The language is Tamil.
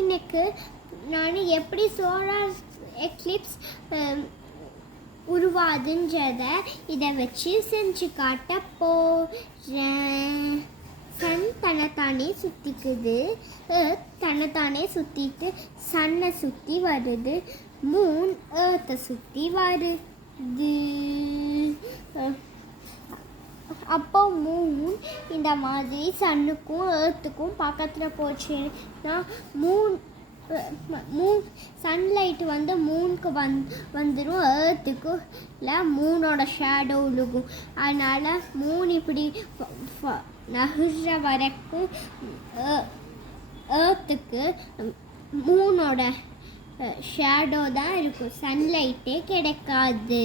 இன்னைக்கு நான் எப்படி சோலார் எக்லிப்ஸ் உருவாதுன்றதை இதை வச்சு செஞ்சு காட்ட போகிறேன். சன் தன்னைத்தானே சுற்றிக்குது, தன்னைத்தானே சுற்றிட்டு சன்னை சுற்றி வருது, மூன் ஏர்த்தை சுற்றி வருது. அப்போ மூன் இந்த மாதிரி சன்னுக்கும் ஏர்த்துக்கும் பக்கத்தில் போச்சுன்னா மூன் சன்லைட் வந்து மூனுக்கு வந்துடும், ஏர்த்துக்கு இல்லை மூனோட ஷேடோ விழுகும். அதனால் மூன் இப்படி நகர்ற வரைக்கும் ஏர்த்துக்கு மூனோட ஷேடோ தான் இருக்கும், சன்லைட்டே கிடைக்காது.